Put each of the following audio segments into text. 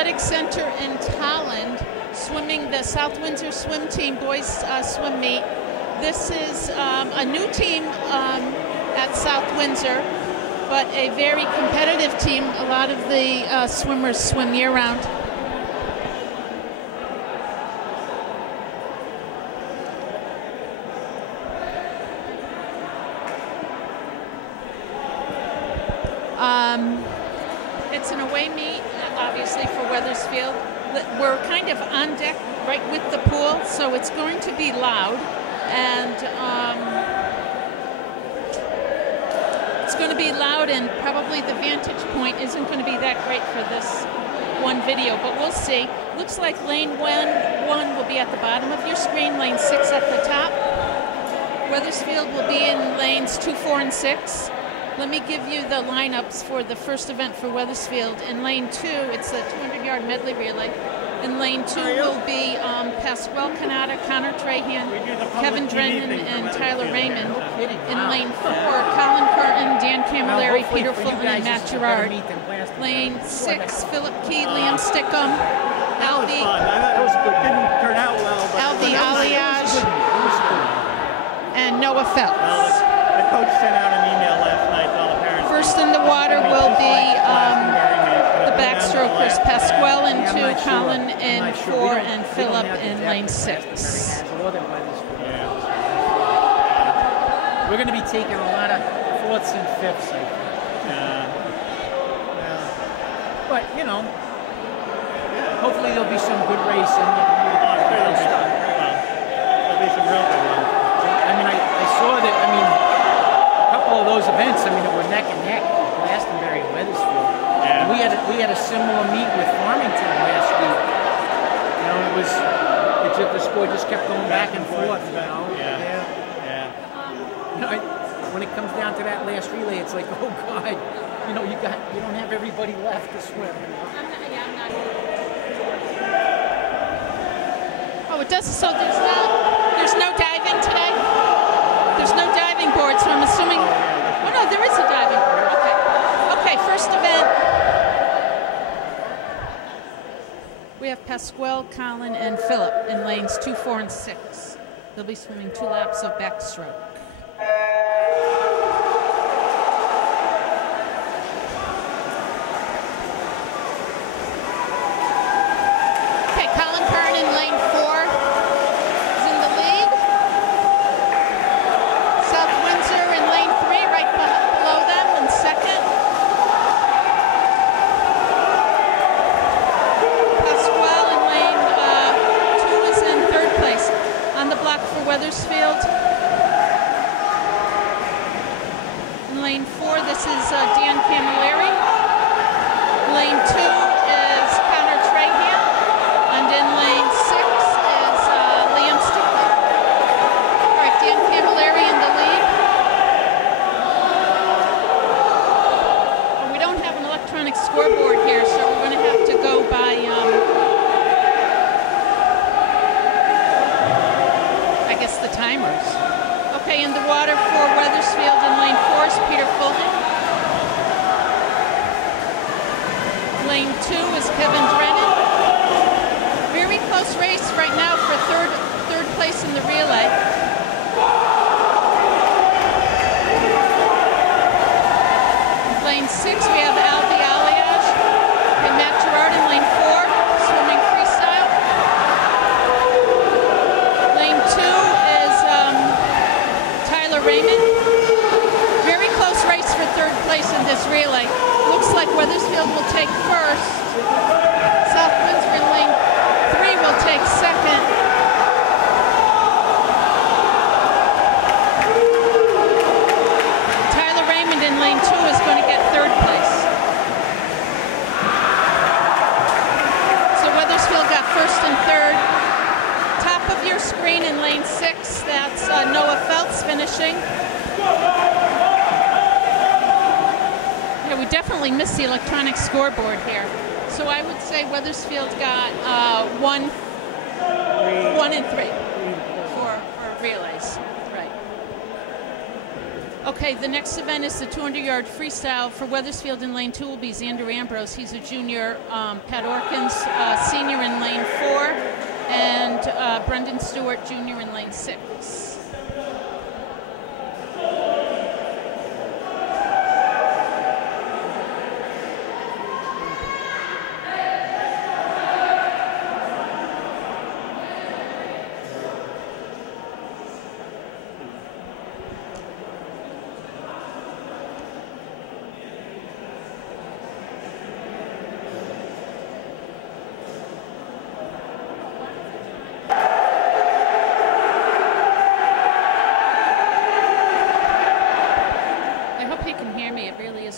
Athletic Center in Tolland, swimming the South Windsor swim team boys swim meet. This is a new team at South Windsor, but a very competitive team. A lot of the swimmers swim year-round. It's an away meet, obviously, for Wethersfield. We're kind of on deck right with the pool, so it's going to be loud, and it's going to be loud, and probably the vantage point isn't going to be that great for this one video, but we'll see. Looks like lane one will be at the bottom of your screen, lane 6 at the top. Wethersfield will be in lanes 2, 4, and 6. Let me give you the lineups for the first event for Wethersfield. In lane 2, it's the 200-yard medley relay. In lane 2 will be Pasquale Canada, Connor Trahan, Kevin Drennan, and Tyler Raymond. In lane 4, Colin Curtin, Dan Camilleri, Peter Fulton, and Matt Gerard. Lane 6, Philip Key, Liam Stickham, Alvi Aliage, and Noah Phelps. The coach sent out an email last night to all the parents. First in the water will be the backstrokers, Pasquale in 2, Colin in 4, and Philip in lane 6. We're going to be taking a lot of 4ths and 5ths, I think. But, you know, hopefully there'll be some good racing. There'll be some real good ones. I mean, I saw that, I mean, a couple of those events, I mean, it were neck and neck, Glastonbury and Wethersfield. Yeah. And we had a similar meet with Farmington last week. You know, the score just kept going back and forth, you know. Yeah. You know, when it comes down to that last relay, it's like, oh God, you know, you don't have everybody left to swim. Oh, it does. So there's no diving today. There's no diving board, so I'm assuming. Oh no, there is a diving board. Okay. First event. We have Pasquale, Colin, and Philip in lanes 2, 4, and 6. They'll be swimming 2 laps of backstroke. Wethersfield. In lane 4, this is Dan Camilleri. Lane 2 is Connor Trahan. And in lane 6 is Liam Stickham. All right, Dan Camilleri in the lead. And we don't have an electronic scoreboard here, so we're going to have to go by the timers. Okay, in the water for Wethersfield in lane 4 is Peter Fulton. Lane 2 is Kevin Drennan. Very close race right now for third place in the relay. In lane 6 we have Alvi Aliage and Matt Gerard in lane 4, swimming freestyle. Lane 2 Raymond. Very close race for 3rd place in this relay. Looks like Wethersfield will take 1st. South Windsor in lane 3 will take 2nd. Tyler Raymond in lane 2 is going to get 3rd place. So Wethersfield got 1st and 3rd. Top of your screen in lane 6, that's Noah Phelps finishing. Yeah, we definitely missed the electronic scoreboard here. So I would say Wethersfield got 1 and 3 for relays. Right. Okay, the next event is the 200-yard freestyle. For Weathersfield in lane 2 will be Xander Ambrose. He's a junior. Pat Orkins, senior in lane 4. And Brendan Stewart, junior in lane 6.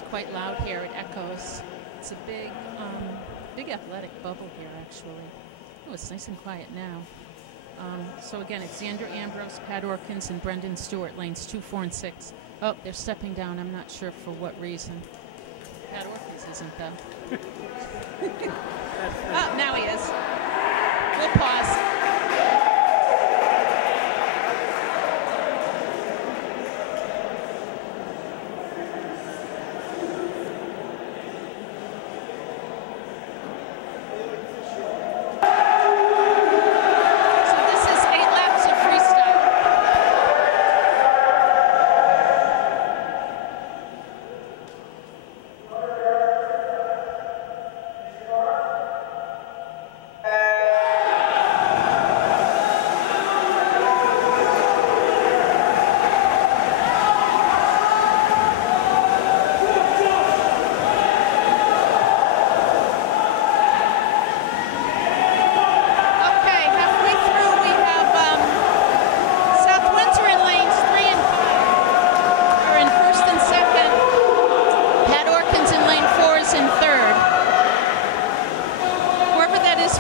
Quite loud here. It echoes. It's a big athletic bubble here, actually. Oh, it's nice and quiet now. So again, it's Xander Ambrose, Pat Orkins, and Brendan Stewart, lanes 2, 4, and 6. Oh, they're stepping down. I'm not sure for what reason. Pat Orkins isn't, though. Oh, now he is. We'll pause.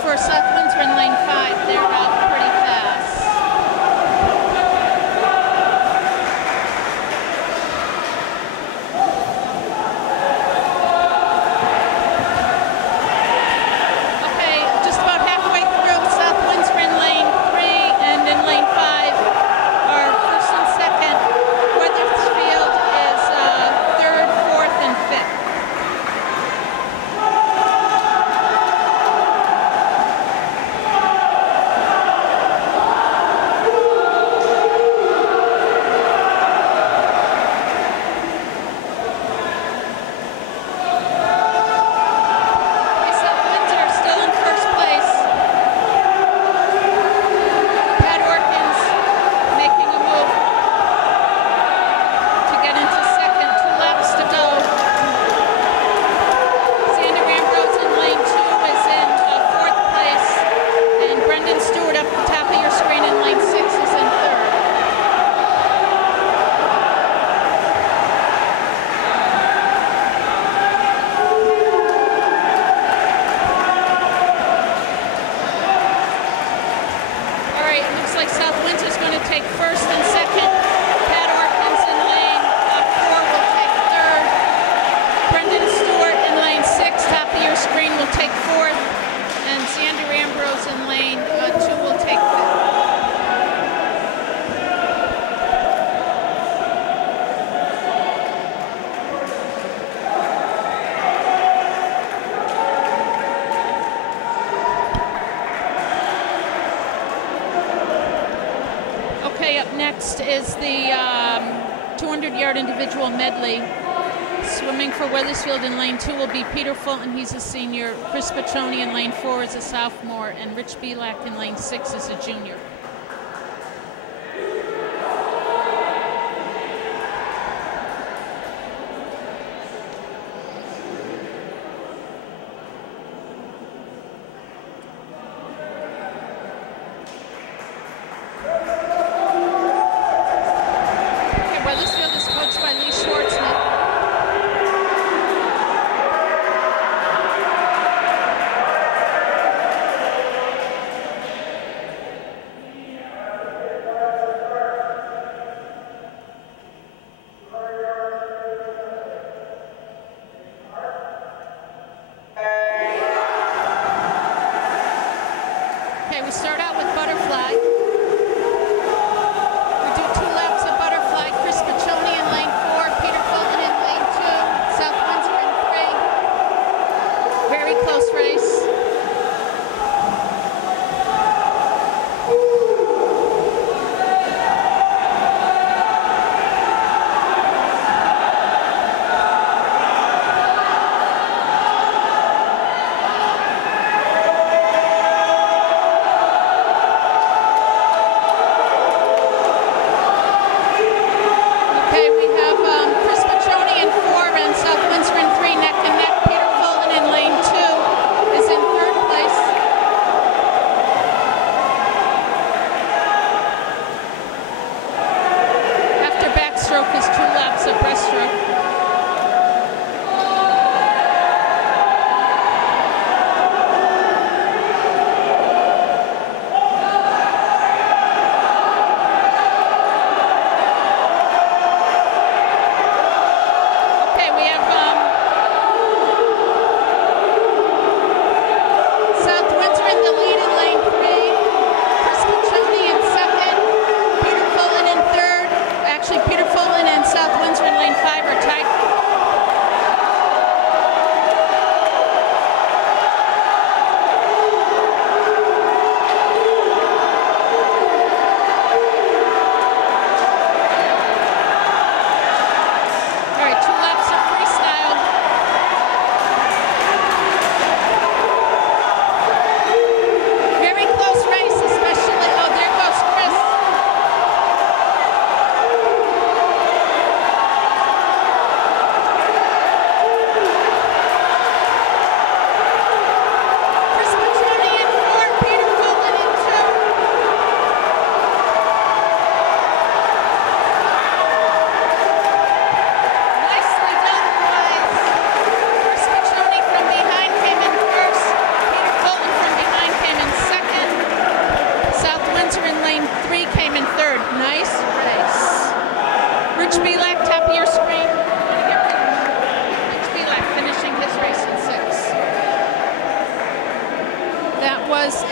For South Windsor in lane 5, they're out pretty fast. Okay, just about halfway through, South Windsor in lane 3 and in lane 5 are first and second. Weathersfield is third, fourth, and fifth. Take first and second. Pat Orkins in lane 4 will take third. Brendan Stewart in lane 6, top of your screen, will take fourth. And Xander Ambrose in lane 2 will take fifth. Okay, up next is the 200-yard individual medley. Swimming for Weathersfield in lane 2 will be Peter Fulton, he's a senior. Chris Piccioni in lane 4 is a sophomore, and Rich Belak in lane 6 is a junior. Okay, we start out with butterfly. We do 2 laps of butterfly. Chris Piccioni in lane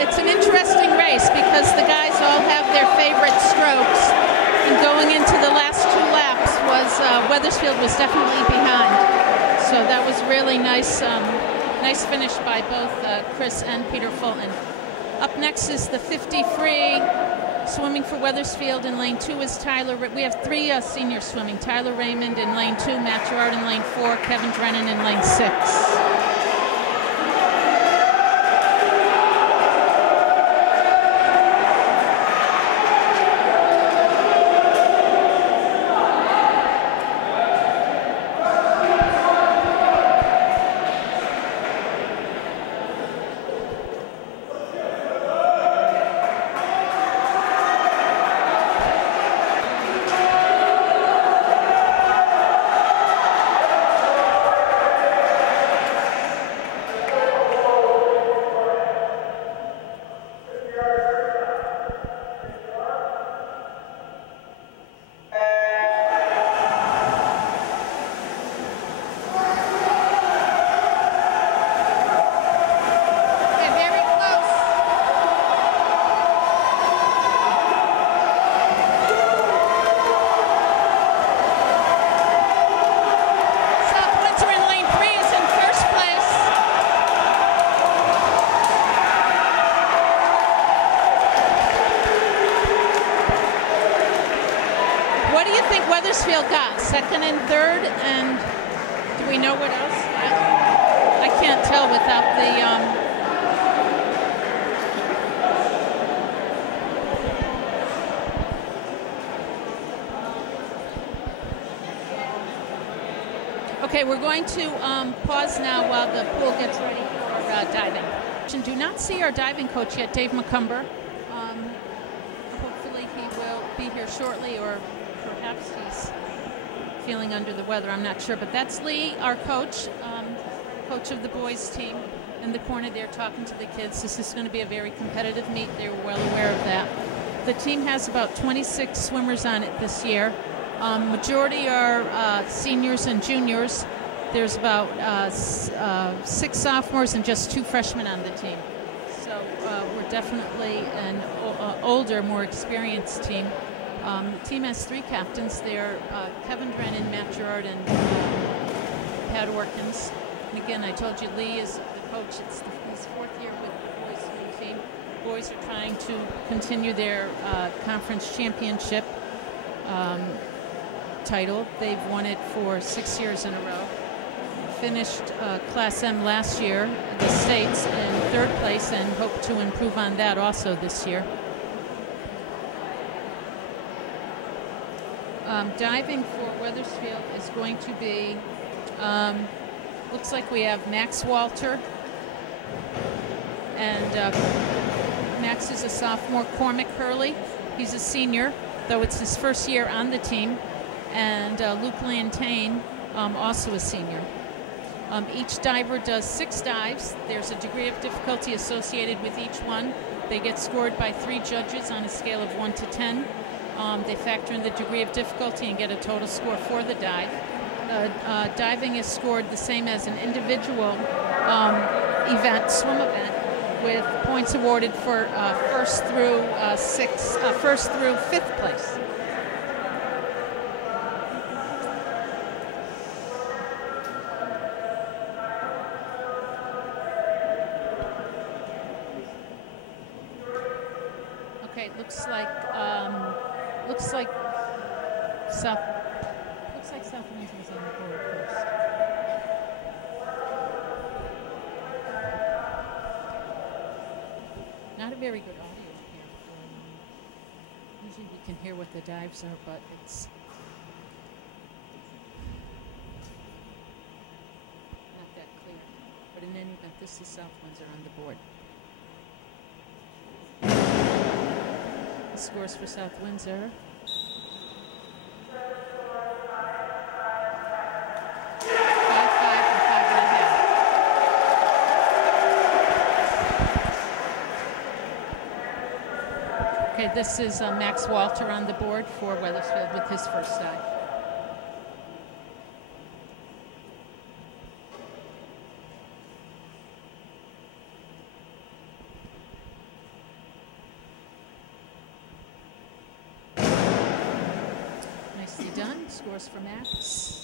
it's an interesting race because the guys all have their favorite strokes. And going into the last 2 laps Wethersfield was definitely behind. So that was really nice, nice finish by both Chris and Peter Fulton. Up next is the 50 free. Swimming for Wethersfield in lane 2 is Tyler. We have 3 seniors swimming. Tyler Raymond in lane 2, Matt Gerard in lane 4, Kevin Drennan in lane 6. Wethersfield got second and third, and do we know what else? I can't tell without the Okay, we're going to pause now while the pool gets ready for diving. And do not see our diving coach yet, Dave McCumber. Hopefully he will be here shortly, or perhaps he's feeling under the weather. I'm not sure, but that's Lee, our coach, coach of the boys team, in the corner there talking to the kids. This is going to be a very competitive meet. They're well aware of that. The team has about 26 swimmers on it this year. Majority are seniors and juniors. There's about 6 sophomores and just 2 freshmen on the team. So we're definitely an older, more experienced team. The team has 3 captains. They're Kevin Drennan, Matt Gerard, and Pat Orkins. And again, I told you Lee is the coach. It's his 4th year with the boys swim team. Boys are trying to continue their conference championship title. They've won it for 6 years in a row. Finished Class M last year, the States, in 3rd place, and hope to improve on that also this year. Diving for Wethersfield is going to be, looks like we have Max Walter, and Max is a sophomore. Cormac Hurley, he's a senior, though it's his 1st year on the team, and Luke Lantain, also a senior. Each diver does 6 dives. There's a degree of difficulty associated with each one. They get scored by 3 judges on a scale of 1 to 10. They factor in the degree of difficulty and get a total score for the dive. Diving is scored the same as an individual event, swim event, with points awarded for 1st through 5th place. Okay, it looks like South Windsor is on the board first. Not a very good audio here. Usually we can hear what the dives are, but it's not that clear. But in any event, this is South Windsor on the board. The scores for South Windsor. 5-5 and 5.5. Okay, this is Max Walter on the board for Wethersfield with his 1st dive. Scores for Max.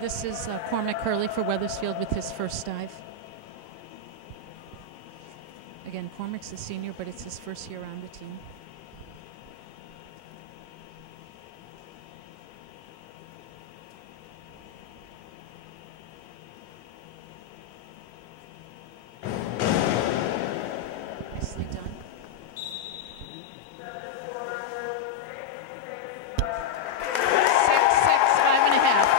This is Cormac Hurley for Wethersfield with his first dive. Again, Cormac's a senior, but it's his first year on the team. Nicely done. 5.5.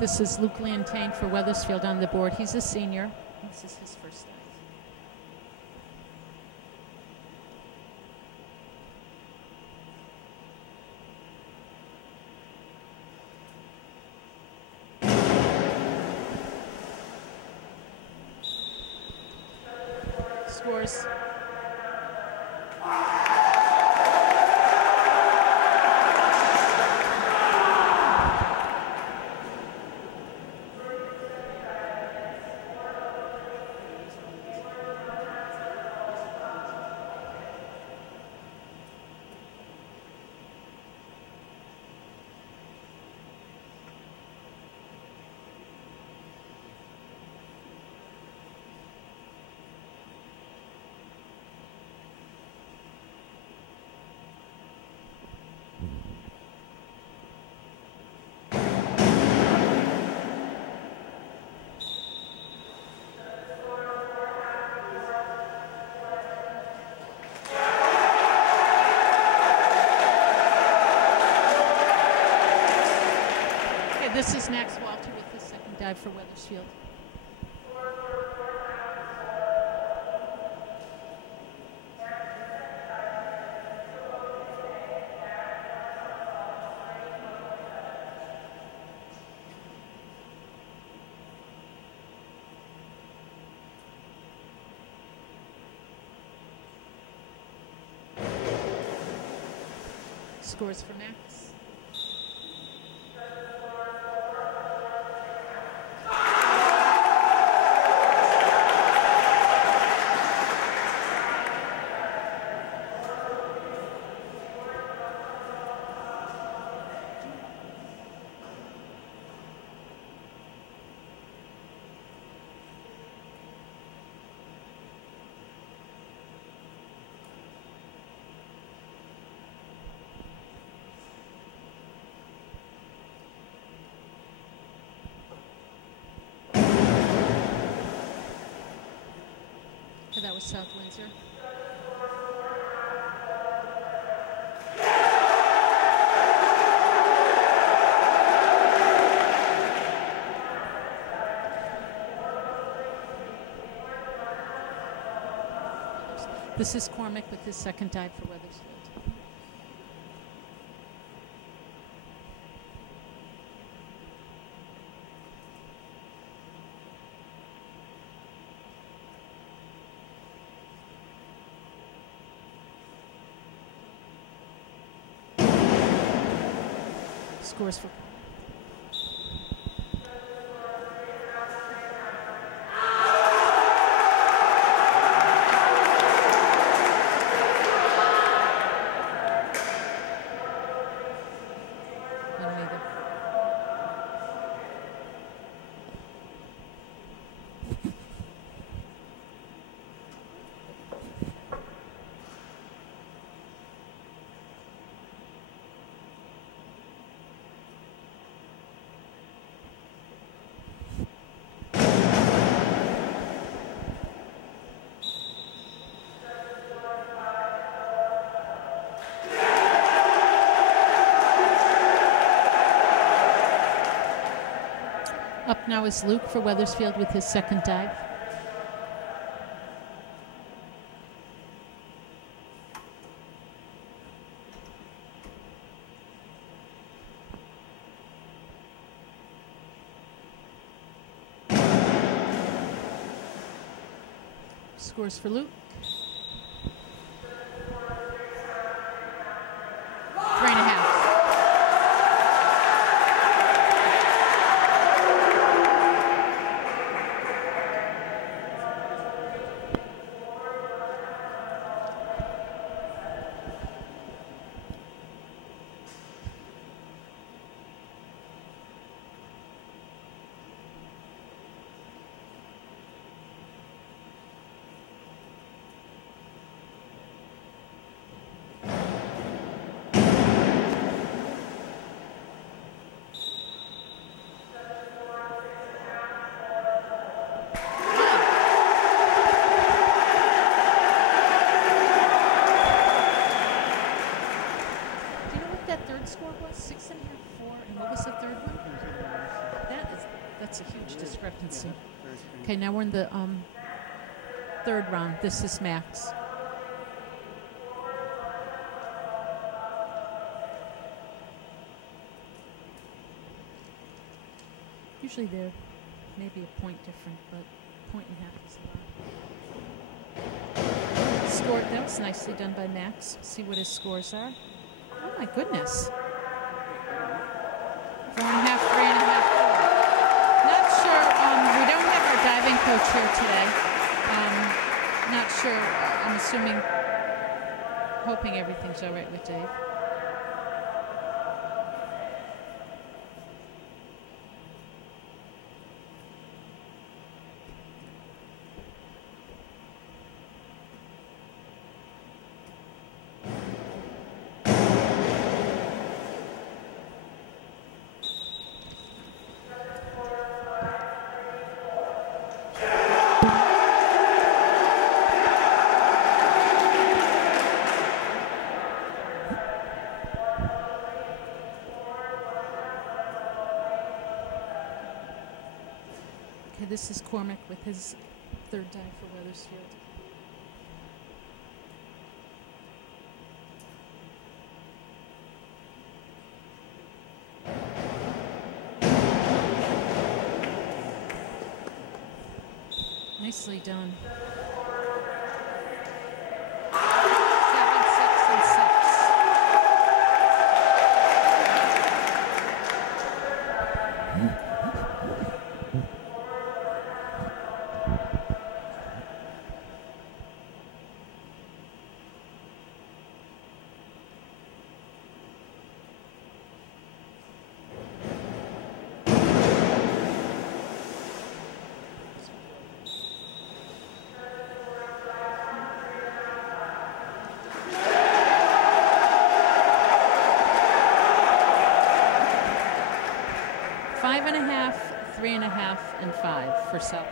This is Luke Lantain for Wethersfield on the board. He's a senior. This is his first dive. Scores. This is Max Walter with his second dive for Wethersfield. Scores for Max. That was South Windsor. This is Cormac with his second dive for Wethersfield. Scores for Up now is Luke for Wethersfield with his second dive. Scores for Luke. 3.5. Score was 6.5, 4, and what was the third one? That's a huge discrepancy. Okay, now we're in the third round. This is Max. Usually they're maybe a point different, but 1.5 is a lot. Score, that was nicely done by Max. See what his scores are. Oh my goodness. 4.5, 3.5, 4. Not sure, we don't have our diving coach here today. Not sure, I'm assuming, hoping everything's all right with Dave. This is Cormac with his third dive for Wethersfield. Nicely done. 7, 6, and 6. Five and a half, 3.5, and 5 for Sal.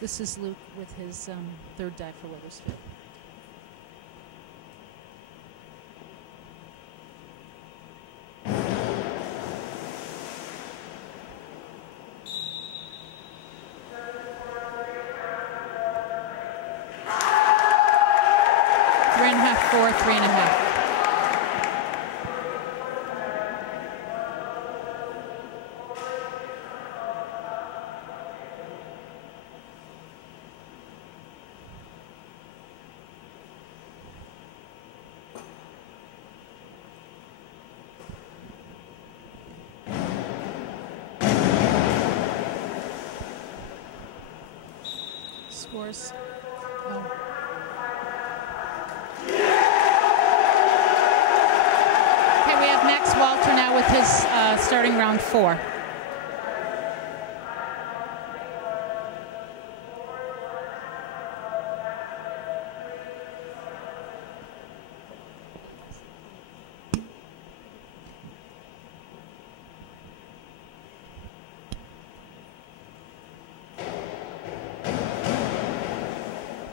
This is Luke with his third dive for Wethersfield. Three and a half, 4, 3.5. scores. Oh. Okay, we have Max Walter now with his starting round 4.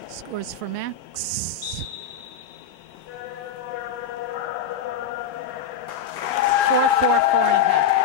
Scores for Max. 4, 4, 4.5.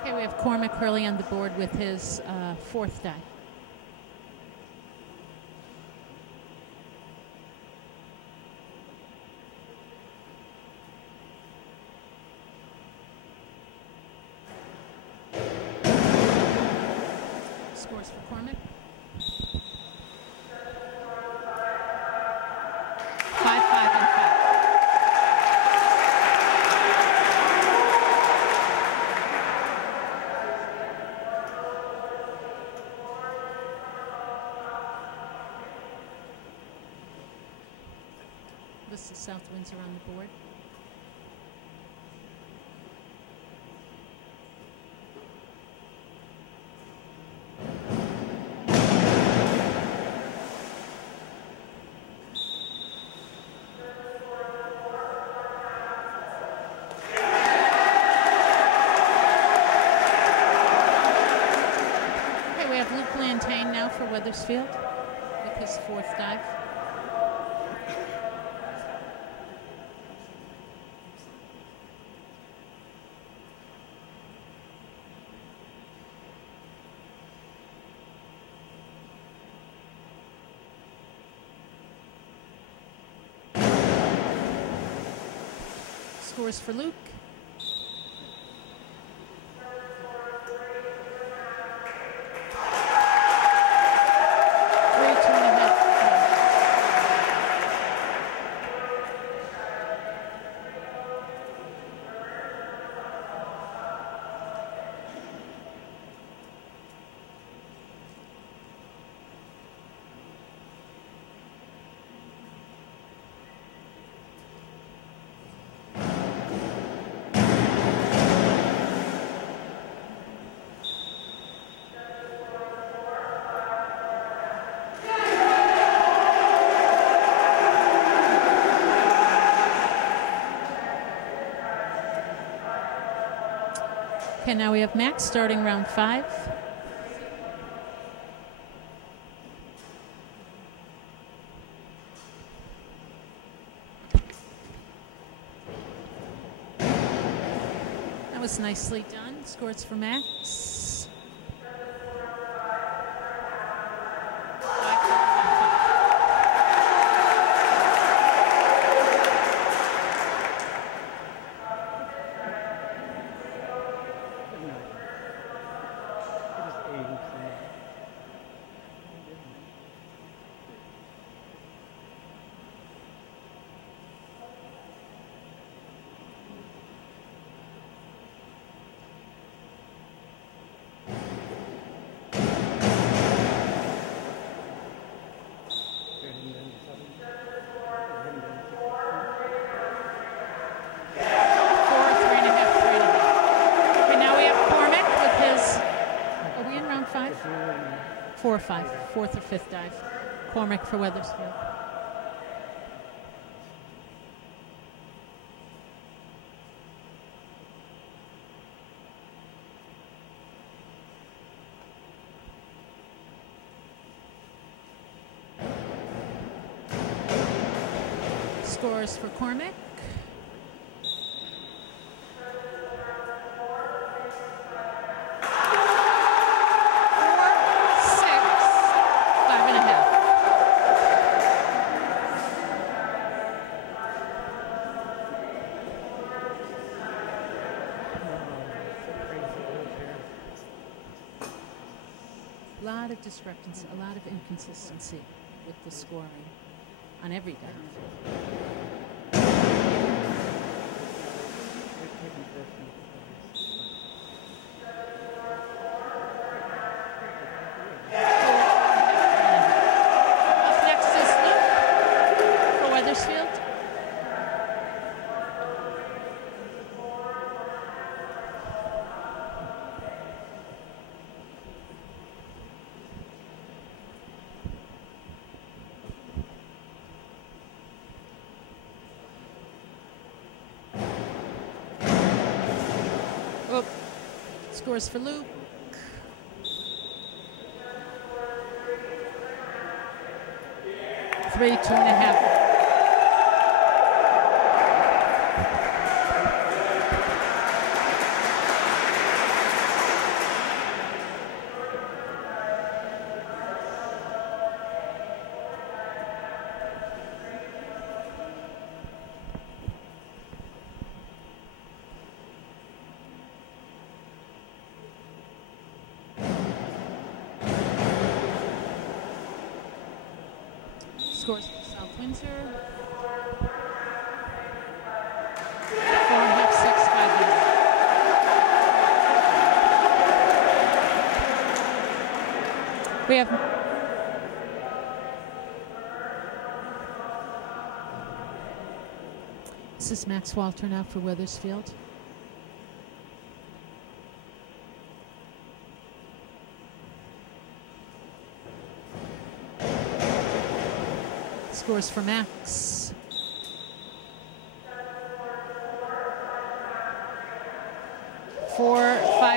Okay, we have Cormac Hurley on the board with his 4th die. Scores for Cormac. 5, 5, and 5. This is South Windsor on the board. Okay, we have Luke Lantain now for Wethersfield with his 4th dive. Scores for Luke. 3, 2.5. Okay, now we have Max starting round 5. That was nicely done. Scores for Max. 5, 4, 1, 5. Four or five, 4th or 5th dive. Cormac for Wethersfield. Scores for Cormac. 5.5. A lot of discrepancy, a lot of inconsistency with the scoring on every dive. Up next is Luke for Wethersfield. Oh, scores for Luke. Three, 2.5. Scores for South Windsor. 4.5, 6, 5. We have this is Max Walter now for Wethersfield. Scores for Max. 4, 5.5, 3.5.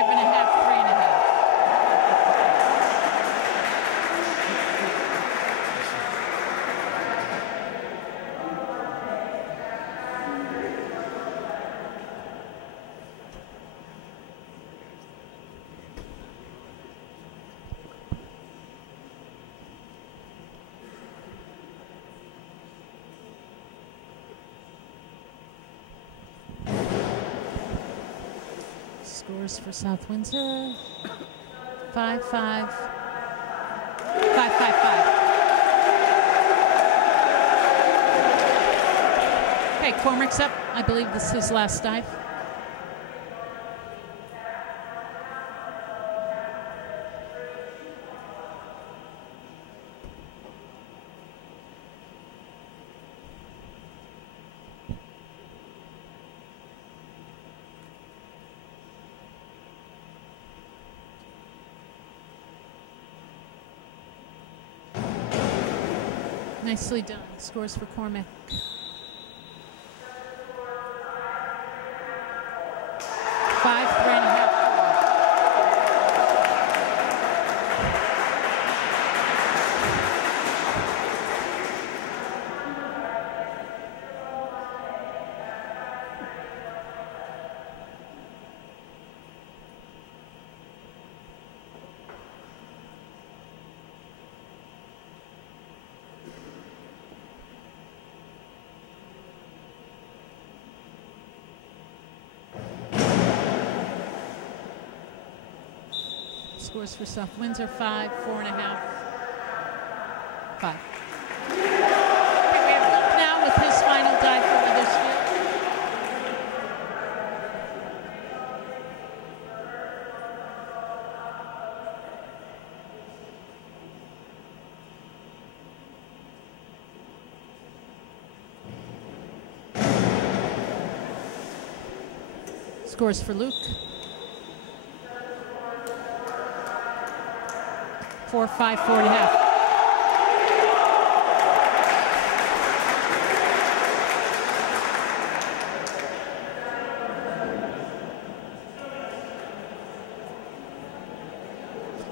Scores for South Windsor. 5, 5, 5, 5, 5. Okay, Cormac's up. I believe this is his last dive. Nicely done. Scores for Cormac. 5, 3.5. Scores for South Windsor. 5, 4.5, 5. Okay, we have Luke now with his final dive for Wethersfield. Scores for Luke. 4, 5, 4.5.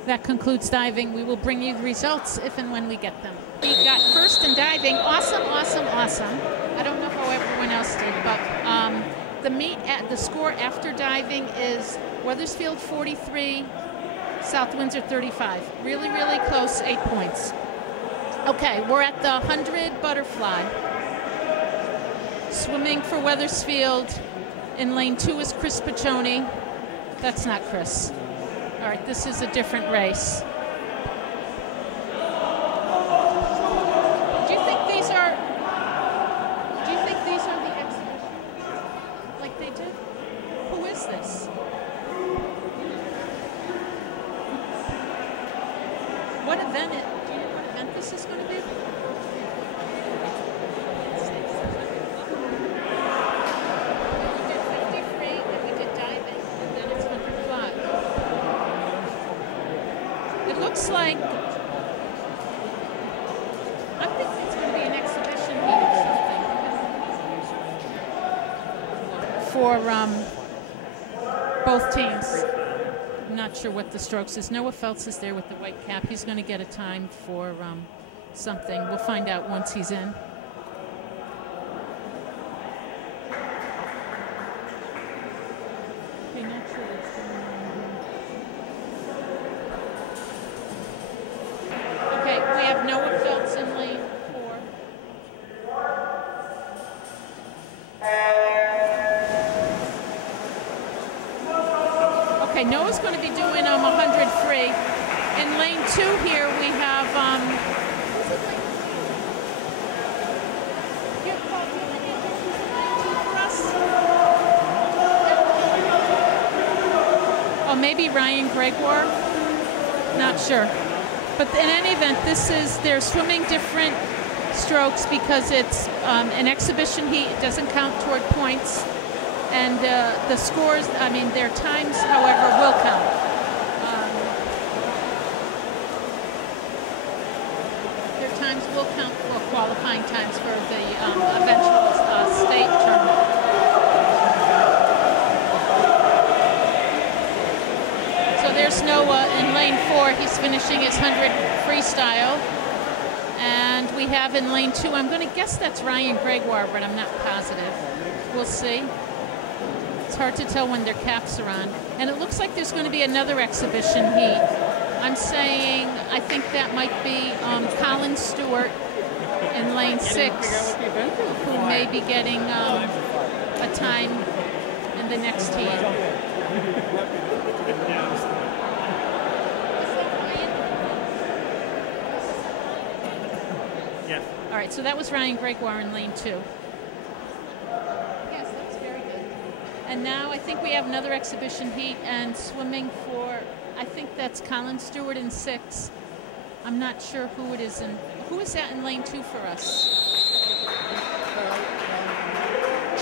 That concludes diving. We will bring you the results if and when we get them. We got first in diving. Awesome, awesome, awesome. I don't know else did, but the score after diving is Wethersfield 43, South Windsor 35. Really, really close, 8 points. Okay, we're at the 100 butterfly. Swimming for Wethersfield in lane 2 is Chris Piccioni. That's not Chris. All right, this is a different race. Do you think these are the exhibition? Like they did? Who is this? What event do you know what event this is going to be? We did 50 free and we did diving, and then it's 100 flat. It looks like I think it's going to be an exhibition meet or something for both teams. I'm not sure what the strokes is. Noah Phelps is there with the white cap. He's going to get a time for something. We'll find out once he's in. Okay, not sure what's going on here. Okay, we have Noah Phelps in lane 4. Okay, Noah's going to be doing 100 free. In lane 2 here we have here, Paul, do you want to introduce lane 2 for us? Oh, maybe Ryan Gregoire? Not sure. But in any event, they're swimming different strokes because it's an exhibition heat. It doesn't count toward points. And the scores, their times, however, will count. Their times will count for qualifying times for the eventual state tournament. So there's Noah in lane 4. He's finishing his 100 freestyle. And we have in lane 2, I'm going to guess that's Ryan Gregoire, but I'm not positive. We'll see. It's hard to tell when their caps are on. And it looks like there's going to be another exhibition heat. I'm saying I think that might be Colin Stewart in lane 6, who may be getting a time in the next heat. Yes. All right, so that was Ryan Gregoire in lane 2. And now I think we have another exhibition heat and swimming for, I think that's Colin Stewart in 6. I'm not sure who it is. Who is that in lane 2 for us?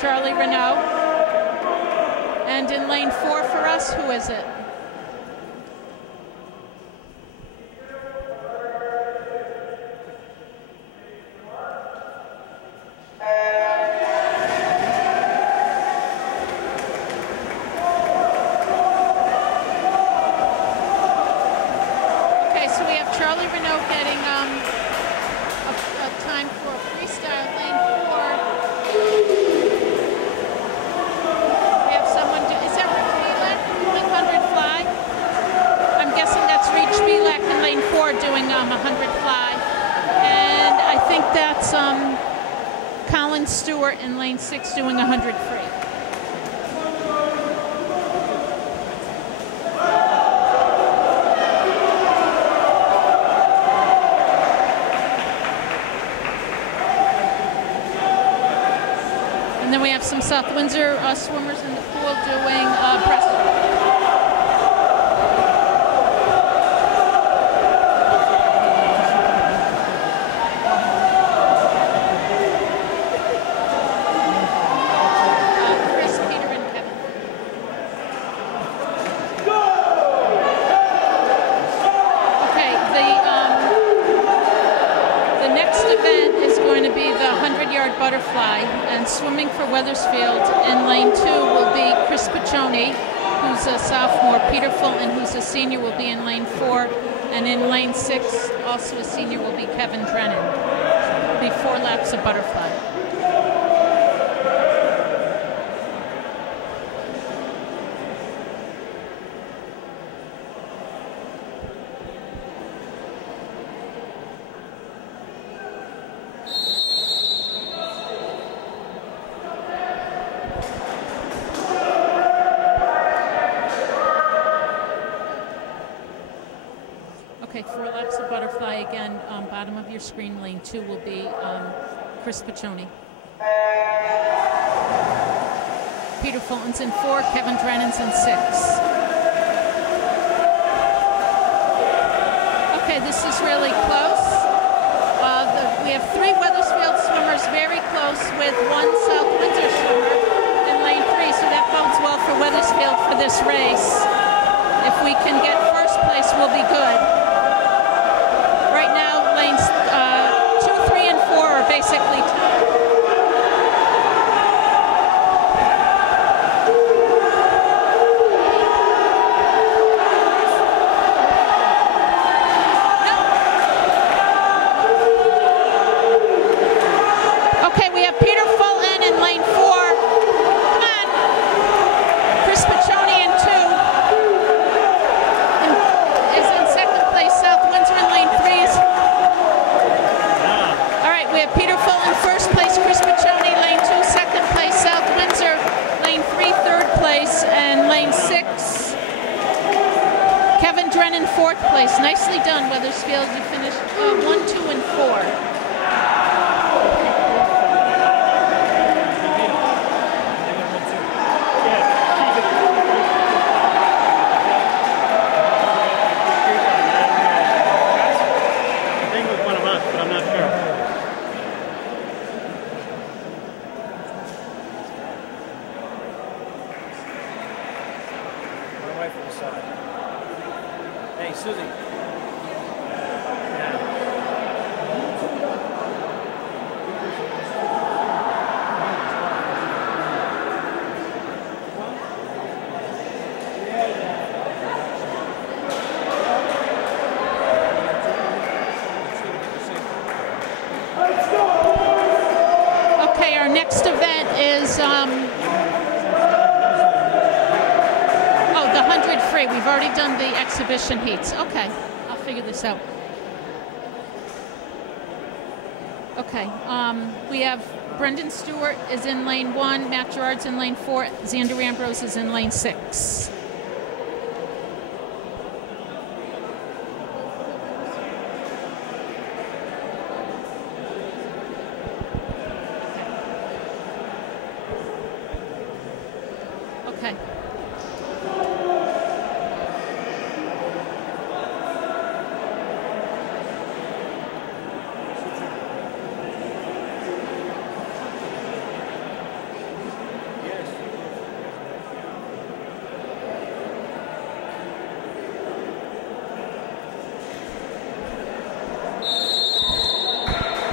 Charlie Renaud. And in lane 4 for us, who is it? Stewart in lane 6 doing 100 free. And then we have some South Windsor swimmers in the pool doing breaststroke. Butterfly, and swimming for Wethersfield in lane 2 will be Chris Piccioni, who's a sophomore. Peter Fulton, who's a senior, will be in lane 4, and in lane 6, also a senior, will be Kevin Drennan. It'll be 4 laps of butterfly. butterfly again. Bottom of your screen, lane 2 will be Chris Piccioni. Peter Fulton's in 4, Kevin Drennan's in 6. Okay, this is really close. We have 3 Wethersfield swimmers very close with 1 South Windsor swimmer in lane 3, so that bodes well for Wethersfield for this race. If we can get first place, we'll be good. Right now, lanes 2, 3, and 4 are basically tied. Drennan, 4th place. Nicely done, Wethersfield. You finished 1, 2, and 4. Hey, Susie. Okay, our next event is the 100 free. We've already done the exhibition heats. Okay, I'll figure this out. Okay, we have Brendan Stewart is in lane 1, Matt Gerard's in lane 4, Xander Ambrose is in lane 6. Okay.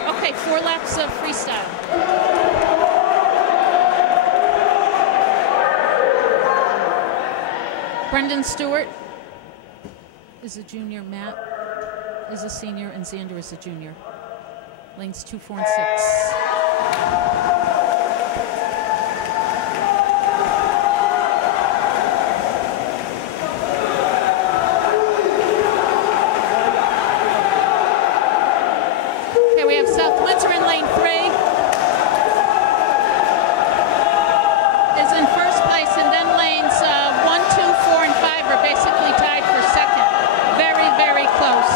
Okay, 4 laps of freestyle. Brendan Stewart is a junior, Matt is a senior, and Xander is a junior. Lanes 2, 4, and 6. Okay, we have South Windsor in lane 3. Is in first place, and then lanes 1, 2, 4, and 5 are basically tied for second. Very, very close.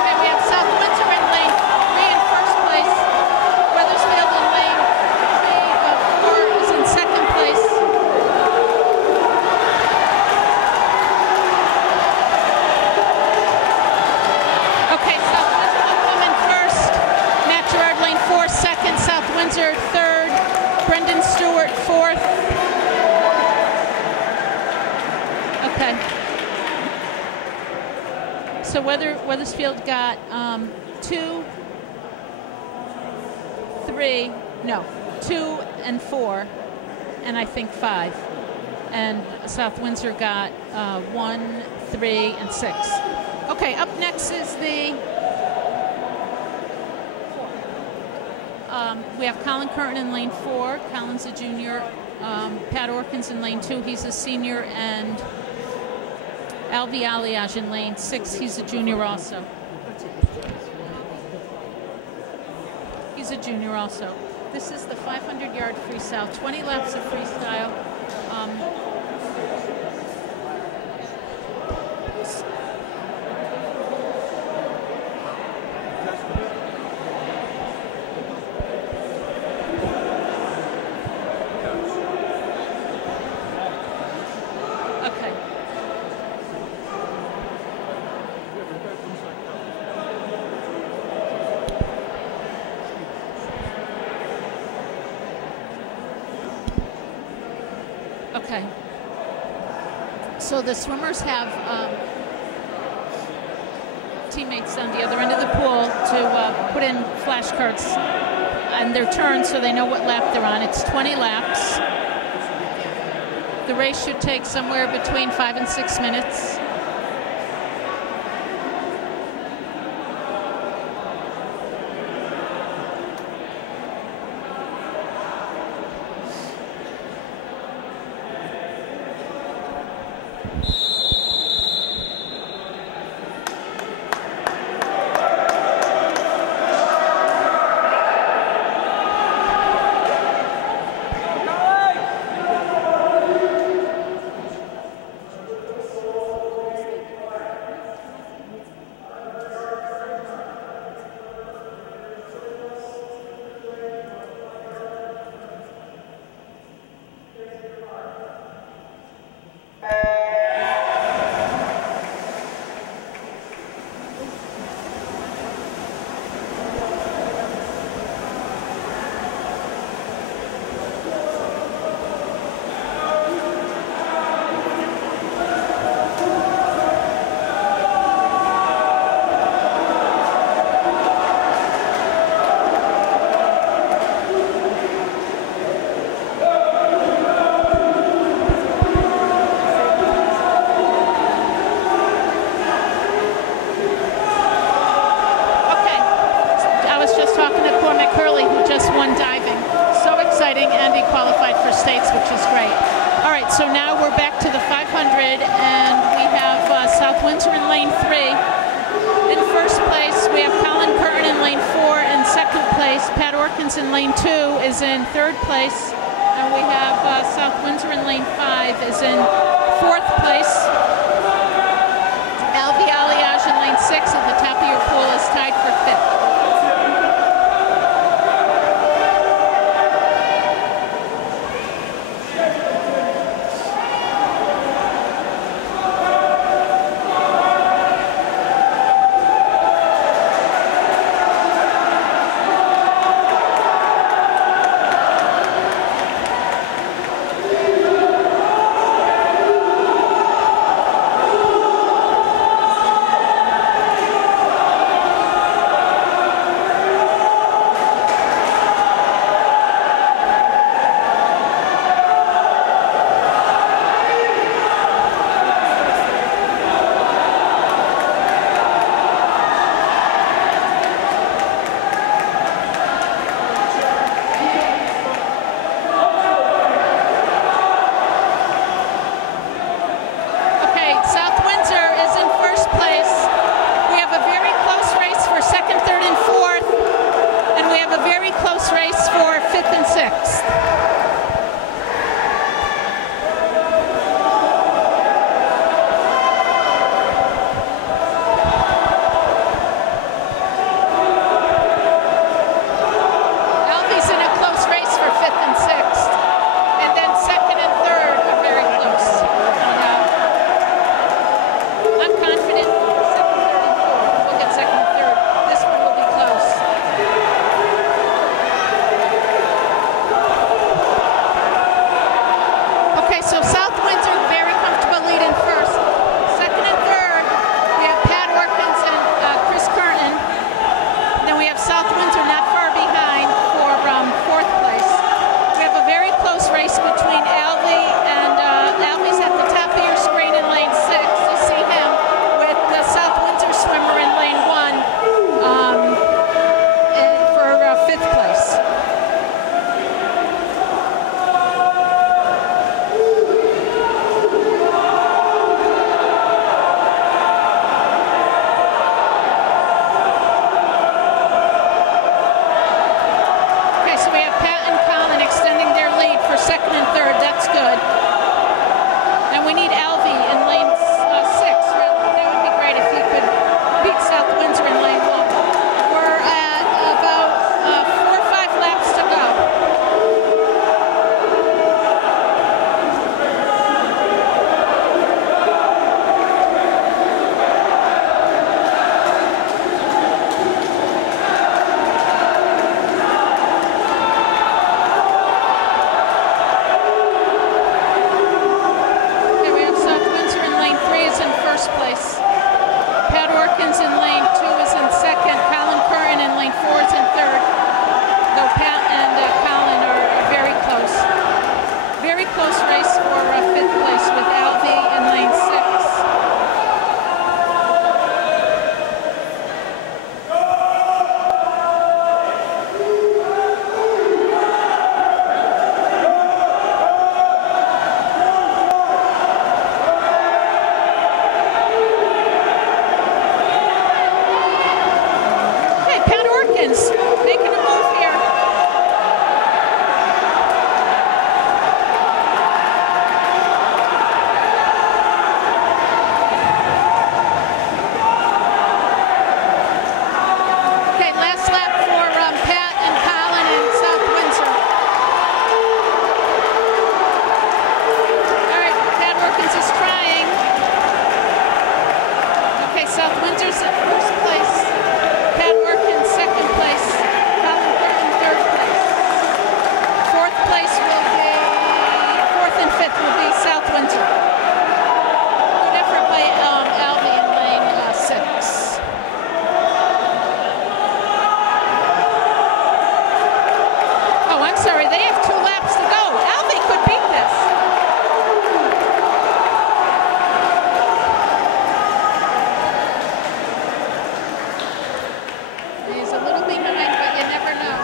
Okay, we have South Windsor in lane 3 in first place. Wethersfield in lane 4 is in second place. Okay, South Windsor will come in first. Matt Gerard, lane 4, second. South Windsor, third. Brendan Stewart, 4th. Okay. So Wethersfield got 2, 3, no, 2 and 4, and I think 5. And South Windsor got 1, 3, and 6. Okay, up next is the we have Colin Curtin in lane 4. Colin's a junior. Pat Orkins in lane 2. He's a senior. And Alvi Aliage in lane 6. He's a junior also. He's a junior also. This is the 500-yard freestyle. 20 laps of freestyle. Okay. So the swimmers have teammates on the other end of the pool to put in flashcards on their turn so they know what lap they're on. It's 20 laps. The race should take somewhere between 5 and 6 minutes. And he qualified for states, which is great. All right, so now we're back to the 500, and we have South Windsor in lane 3. In first place, we have Colin Curtin in lane 4. In second place, Pat Orkins in lane 2 is in third place. And we have South Windsor in lane 5 is in fourth place. Alvi Aliage in lane 6 at the top of your pool is tied for fifth. a little behind, but you never know.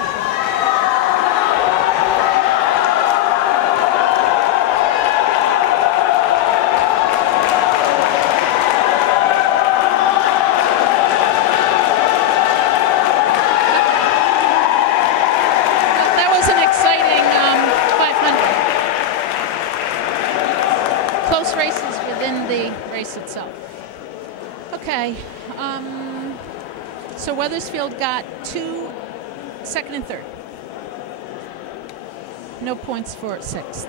Well, that was an exciting 500. Close races within the race itself. Okay. So Wethersfield got 2 second and third. No points for sixth.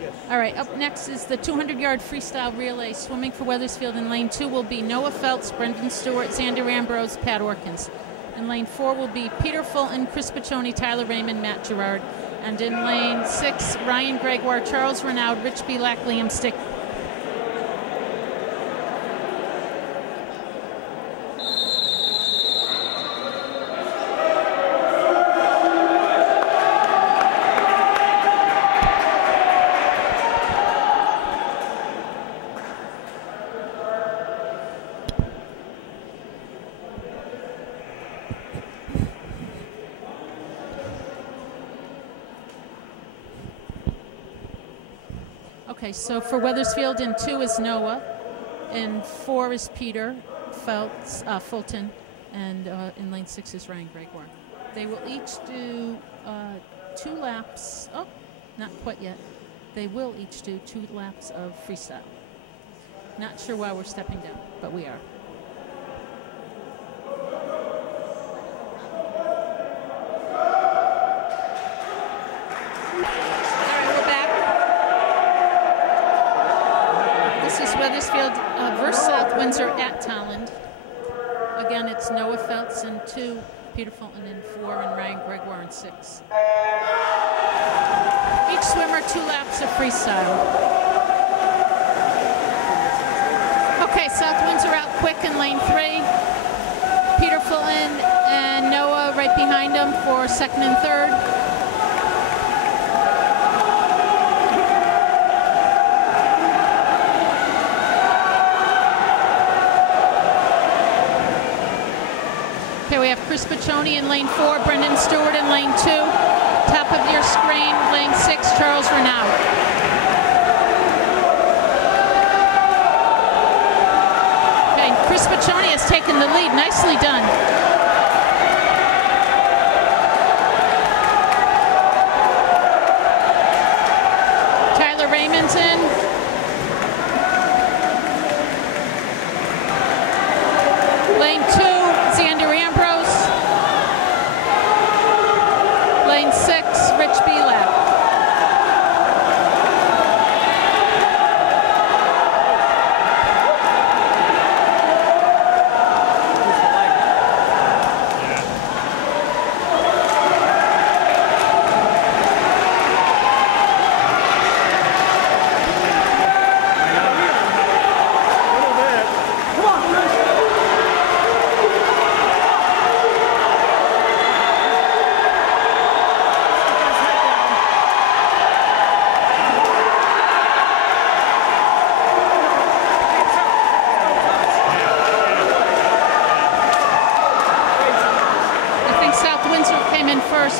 Yes. All right, up next is the 200-yard freestyle relay. Swimming for Wethersfield in lane 2 will be Noah Phelps, Brendan Stewart, Xander Ambrose, Pat Orkins. In lane 4 will be Peter Fulton, Chris Piccioni, Tyler Raymond, Matt Gerard. And in lane 6, Ryan Gregoire, Charles Renaud, Rich B. Lack, Liam Stick. Okay, so for Wethersfield in 2 is Noah, in 4 is Peter Phelps, Fulton, and in lane 6 is Ryan Gregoire. They will each do 2 laps. Oh, not quite yet. They will each do 2 laps of freestyle. Not sure why we're stepping down, but we are. Wethersfield versus South Windsor at Towland. Again, it's Noah Phelps in 2, Peter Fulton in 4, and Ryan Gregoire in 6. Each swimmer 2 laps of freestyle. Okay, South Windsor out quick in lane 3. Peter Fulton and Noah right behind him for second and third. Okay, we have Chris Piccioni in lane 4, Brendan Stewart in lane 2. Top of your screen, lane 6, Charles Renaud. Okay, Chris Piccioni has taken the lead. Nicely done. Tyler Raymond's in. Lane 2, Xander Ambrose. Lane 6, Rich B. Lack.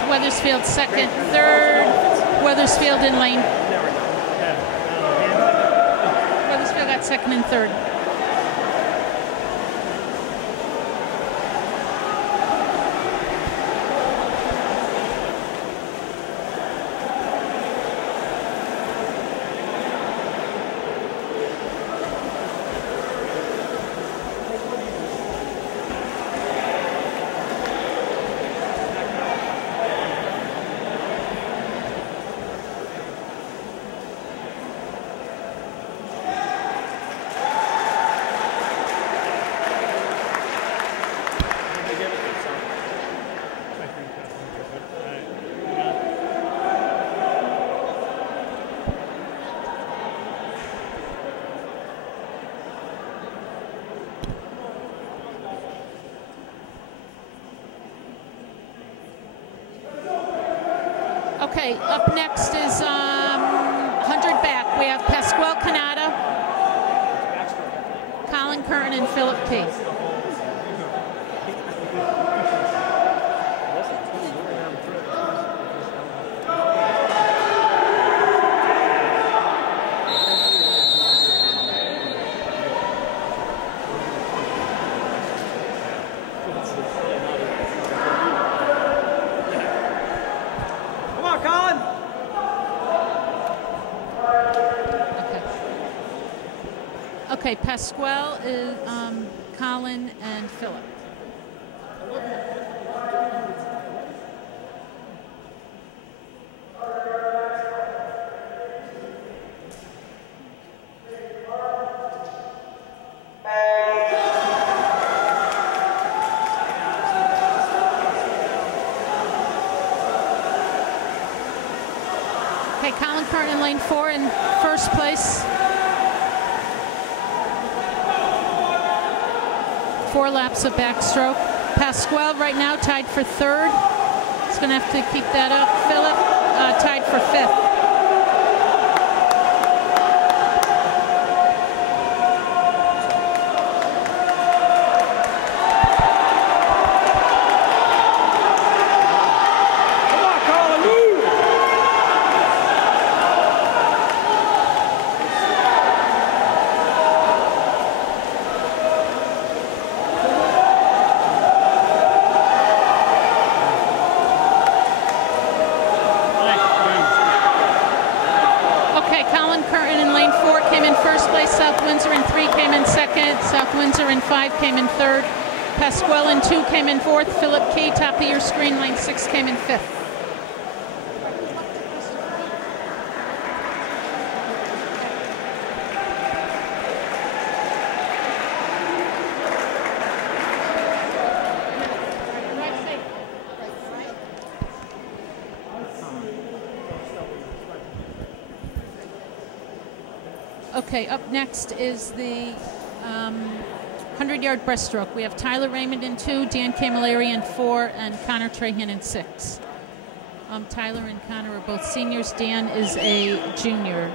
Wethersfield second, third. Wethersfield in lane. Wethersfield got second and third. Okay, up next is 100 back. We have Pasquale Canada, Colin Curtin, and Philip T. Okay, Pasquale is Colin and Philip. Okay, Colin Curtin in lane 4 in first place. 4 laps of backstroke. Pasquale right now tied for 3rd. He's going to have to keep that up. Philip tied for 5th. South Windsor in 3 came in 2nd. South Windsor in 5 came in 3rd. Pasquale in 2 came in 4th. Philip Key, top of your screen, lane 6 came in 5th. Okay, up next is the 100-yard breaststroke. We have Tyler Raymond in 2, Dan Camilleri in 4, and Connor Trahan in 6. Tyler and Connor are both seniors. Dan is a junior.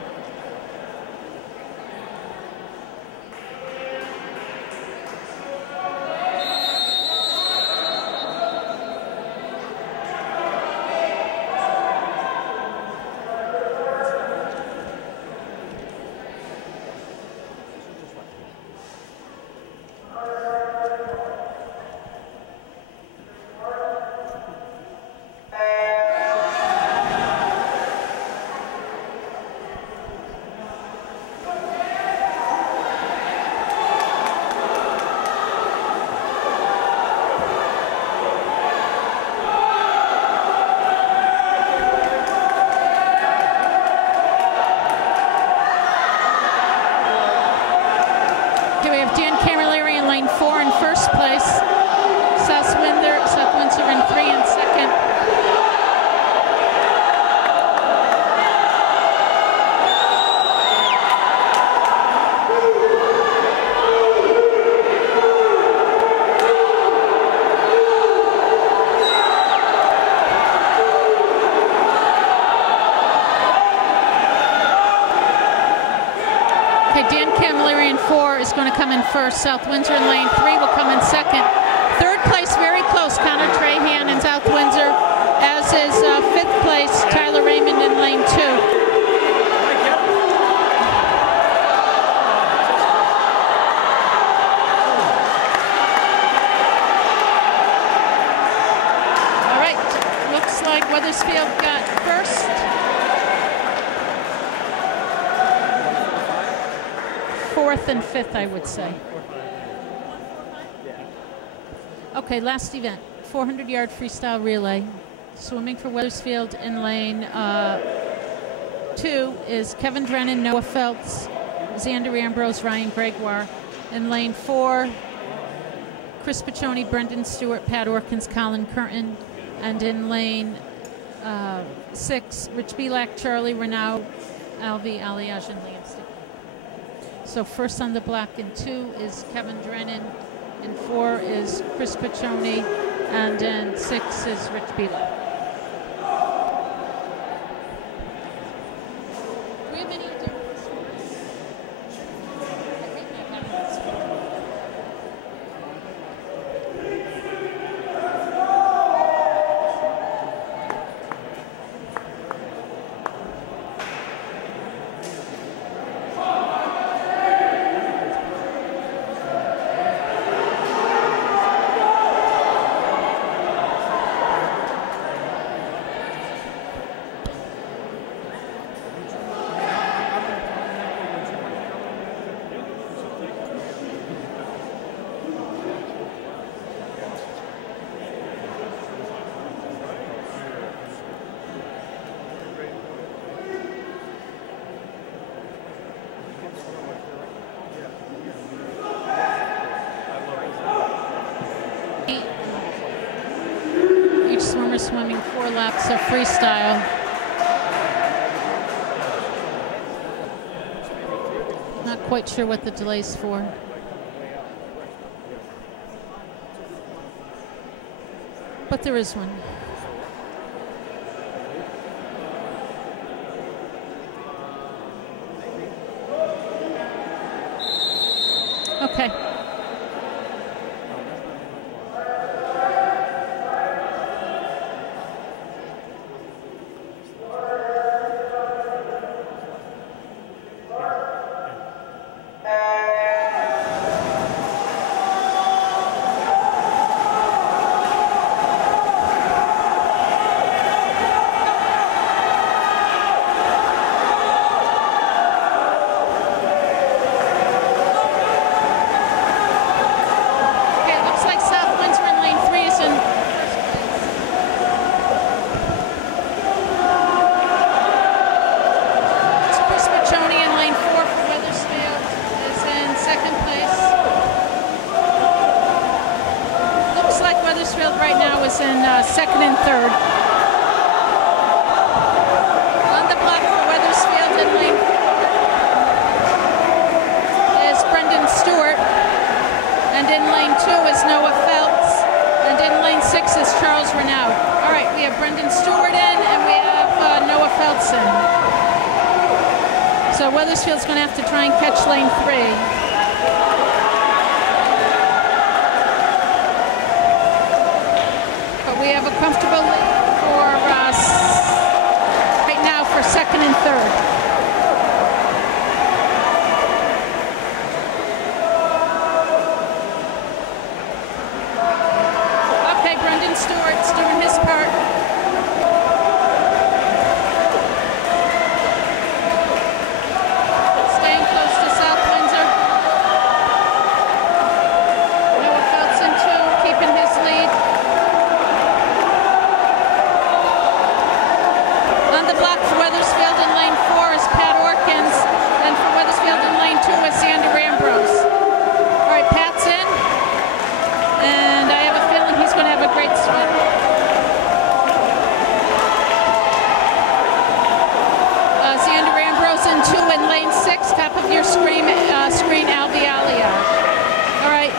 First, South Windsor in lane 3 will come in 2nd. 3rd place, very close, Connor Trahan in South Windsor, as is 5th place, Tyler Raymond in lane 2. All right, looks like Wethersfield got first. Fourth and 5th, I would say. Okay, last event, 400-yard freestyle relay. Swimming for Wethersfield in lane 2 is Kevin Drennan, Noah Phelps, Xander Ambrose, Ryan Gregoire. In lane 4, Chris Piccioni, Brendan Stewart, Pat Orkins, Colin Curtin. And in lane 6, Rich Belak, Charlie Renaud, Alvi Aliage, and Liam Stickler. So first on the block in 2 is Kevin Drennan, in 4 is Chris Piccioni, and in 6 is Rich Belak. Do we have any different scores? I think I got this one. swimming 4 laps of freestyle. Not quite sure what the delay's for. But there is one. Okay. Right now is in second and third. On the block for Wethersfield in lane 4 is Brendan Stewart, and in lane 2 is Noah Phelps, and in lane 6 is Charles Renaud. All right, we have Brendan Stewart in, and we have Noah Phelps in. So Wethersfield's going to have to try and catch lane 3. We have a comfortable lead for right now for second and third. Okay, Brendan Stewart's doing his part. Staying close to South Windsor. Noah Phelps in 2, keeping his lead. On the block for Wethersfield in lane 4 is Pat Orkins, and for Wethersfield in lane 2 is Xander Ambrose. All right, Pat's in, and I have a feeling he's going to have a great swim. Xander Ambrose in 2 in lane 6, top of your screen, Alveolia. All right.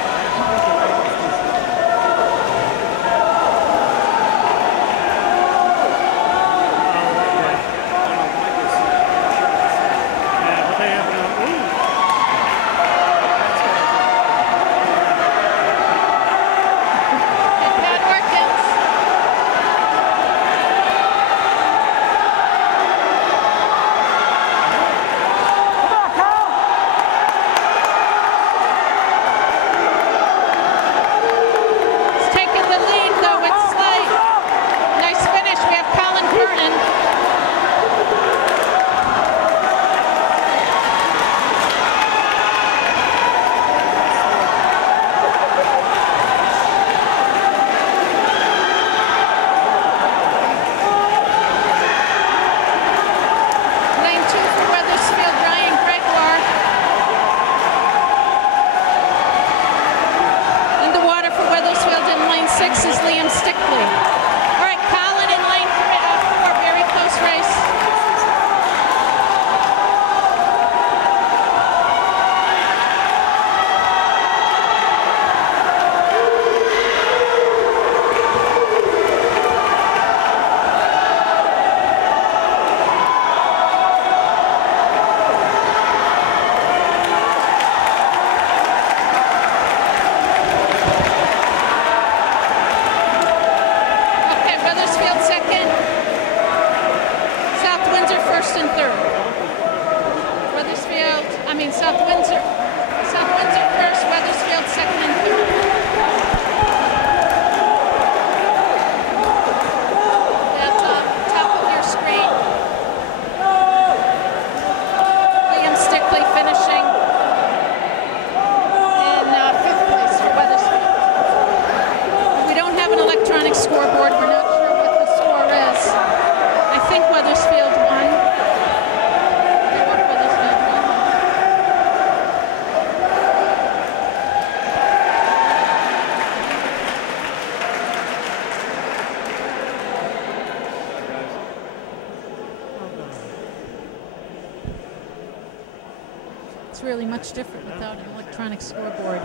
really much different without an electronic scoreboard.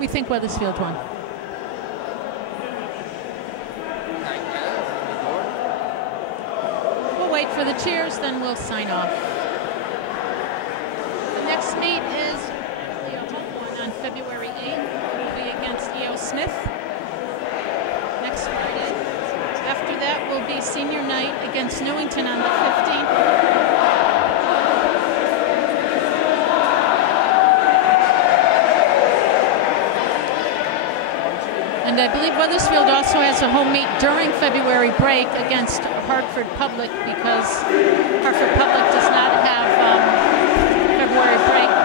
We think Wethersfield won. We'll wait for the cheers, then we'll sign off. The next meet is on February 8th. It will be against E.O. Smith next Friday. After that will be senior night against Newington on the 15th. And I believe Wethersfield also has a home meet during February break against Hartford Public, because Hartford Public does not have February break